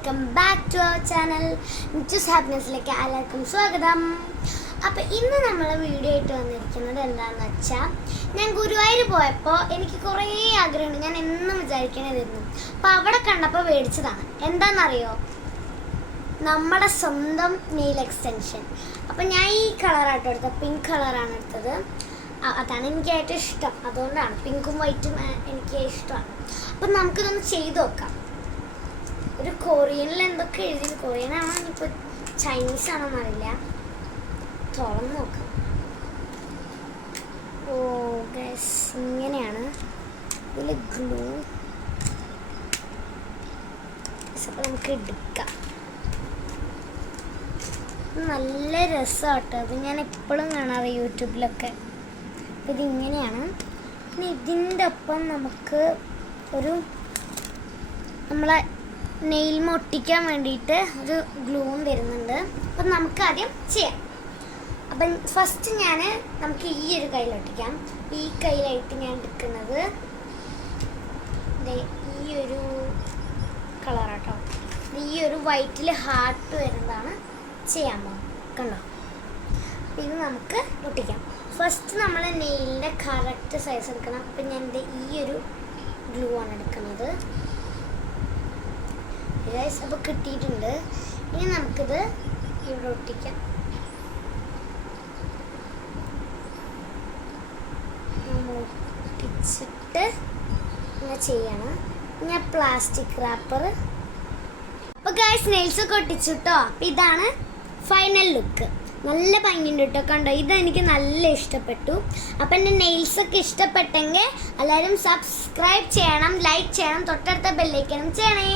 Welcome back to our channel മിച്ചസ് ഹാപ്പിനെസ്സിലേക്ക് എല്ലാവർക്കും സ്വാഗതം. അപ്പോൾ ഇന്ന് നമ്മൾ വീഡിയോ ആയിട്ട് വന്നിരിക്കുന്നത് എന്താണെന്ന് വെച്ചാൽ ഞാൻ ഗുരുവായൂർ പോയപ്പോൾ എനിക്ക് കുറേ ആഗ്രഹമുണ്ട്. ഞാൻ എന്നും വിചാരിക്കണതായിരുന്നു. അപ്പോൾ അവിടെ കണ്ടപ്പോൾ മേടിച്ചതാണ്. എന്താണെന്നറിയോ നമ്മുടെ സ്വന്തം നെയിൽ എക്സ്റ്റൻഷൻ അപ്പം ഞാൻ ഈ കളറാട്ടോ എടുത്തത്. പിങ്ക് കളറാണ് എടുത്തത്. അതാണ് എനിക്ക് ഏറ്റവും ഇഷ്ടം. അതുകൊണ്ടാണ്. പിങ്കും വൈറ്റും എനിക്ക് ഇഷ്ടമാണ്. അപ്പം നമുക്കിതൊന്ന് ചെയ്ത് നോക്കാം. ഒരു കൊറിയനിൽ എന്തൊക്കെ എഴുതി കൊറിയൻ ആണോ ഇനിയിപ്പോൾ ചൈനീസ് ആണോ എന്നറിയില്ല. തുറന്നു നോക്കാം. ഓ ഇങ്ങനെയാണ്. ഇതിൽ ഗ്ലൂ നമുക്ക് എടുക്കാം. നല്ല രസമാട്ടോ അത് ഞാൻ എപ്പോഴും കാണാറ് യൂട്യൂബിലൊക്കെ. അപ്പോൾ ഇതിങ്ങനെയാണ് പിന്നെ ഇതിന്റെ ഒപ്പം നമുക്ക് ഒരു നമ്മളെ നെയിൽ ഒട്ടിക്കാൻ വേണ്ടിയിട്ട് ഒരു ഗ്ലൂവും വരുന്നുണ്ട്. അപ്പം നമുക്ക് ആദ്യം ചെയ്യാം. അപ്പം ഫസ്റ്റ് ഞാൻ നമുക്ക് ഈ ഒരു കയ്യിൽ ഒട്ടിക്കാം. ഈ കയ്യിലായിട്ട് ഞാൻ എടുക്കുന്നത് ഈ ഒരു കളറാട്ടോ ഈ ഒരു വൈറ്റിൽ ഹാർട്ട് വരുന്നതാണ് ചെയ്യാൻ പോകുന്നത്. കണ്ടോ? ഇത് നമുക്ക് ഒട്ടിക്കാം. ഫസ്റ്റ് നമ്മൾ നെയിലിന്റെ കറക്റ്റ് സൈസ് എടുക്കണം. അപ്പം ഞാൻ എന്റെ ഈ ഒരു ഗ്ലൂ ആണ് എടുക്കുന്നത്. ഗൈസ് അപ്പോൾ കിട്ടിയിട്ടുണ്ട്. ഇനി നമുക്കിത് ഇവിടെ ഒട്ടിക്കാം. ഒട്ടിച്ചിട്ട് ഇങ്ങനെ ചെയ്യണം. ഞാൻ പ്ലാസ്റ്റിക് റാപ്പർ അപ്പോൾ ഗൈസ് നെയിൽസ് ഒക്കെ ഒട്ടിച്ചു കേട്ടോ ഇതാണ് ഫൈനൽ ലുക്ക് നല്ല ഭംഗിയുണ്ട് കേട്ടോ കണ്ടോ? ഇതെനിക്ക് നല്ല ഇഷ്ടപ്പെട്ടു. അപ്പം എന്റെ നെയിൽസ് ഒക്കെ ഇഷ്ടപ്പെട്ടെങ്കിൽ എല്ലാവരും സബ്സ്ക്രൈബ് ചെയ്യണം ലൈക്ക് ചെയ്യണം. തൊട്ടടുത്ത ബെല്ലൈക്കണം ചെയ്യണേ.